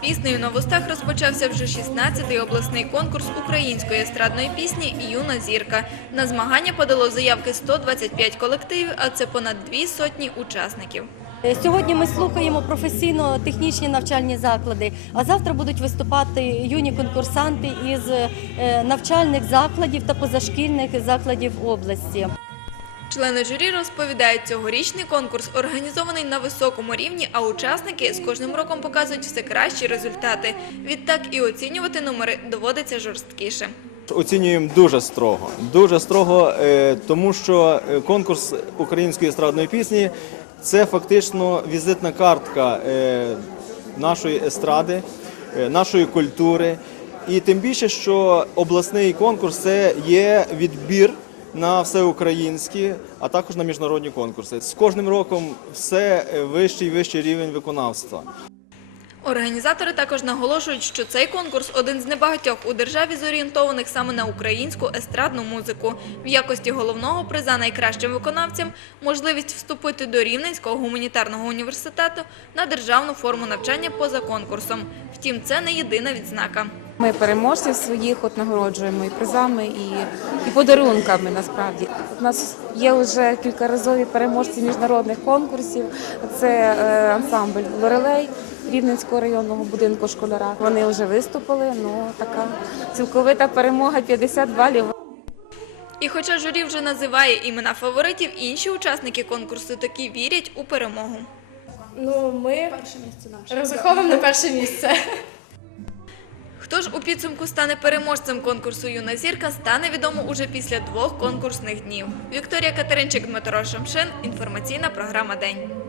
піснею на вустах розпочався вже 16-й обласний конкурс української естрадної пісні Юна зірка. На змагання подало заявки 125 колективів, а це понад дві сотні учасників. Е, Сьогодні ми слухаємо професійно-технічні навчальні заклади, а завтра будуть виступати юні конкурсанти із е, навчальних закладів та позашкільних закладів області. Члени журі розповідають, цьогорічний конкурс організований на високому рівні, а учасники з кожним роком показують все кращі результати. Відтак і оцінювати номери доводиться жорсткіше. Оцінюємо дуже строго. Дуже строго, е, тому що е, конкурс української естрадної пісні це фактично візитна картка е, нашої естради, нашої культури. І тим більше, що обласний конкурс це є відбір на всеукраїнські, а також на міжнародні конкурси. З кожним роком все вищий і вищий рівень виконавства. Організатори також наголошують, що цей конкурс один з небагатьох у державі зорієнтованих саме на українську естрадну музику. В якості головного приза найкращим виконавцям можливість вступити до Рівненського гуманітарного університету на державну форму навчання поза конкурсом. Втім, це не єдина відзнака. Ми переможців своїх от нагороджуємо і призами, і, і подарунками. Насправді у нас є вже кількаразові переможці міжнародних конкурсів. Це е, ансамбль Лорелей Рівненського районного будинку школяра. Вони вже виступили. Ну така цілковита перемога 50 балів. І хоча журі вже називає імена фаворитів, інші учасники конкурсу таки вірять у перемогу. Ну, ми перше місце розраховуємо на перше місце. Хто ж у підсумку стане переможцем конкурсу Юна зірка, стане відомо уже після двох конкурсних днів. Вікторія Катеринчик, Дмитро Шамшин. Інформаційна програма День.